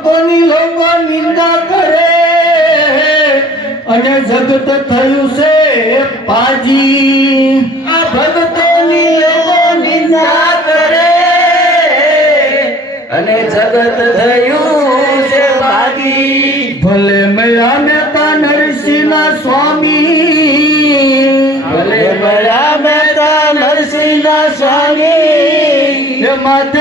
ભક્તોની લોકો નિંદા કરે અને જગત થયું છે પાજી આ ભક્તોની લોકો નિંદા કરે અને જગત થયું છે ભાગી ભલે મળ્યા મહેતા નરસિંહના સ્વામી ભલે મળ્યા મહેતા નરસિંહના સ્વામી એ માથે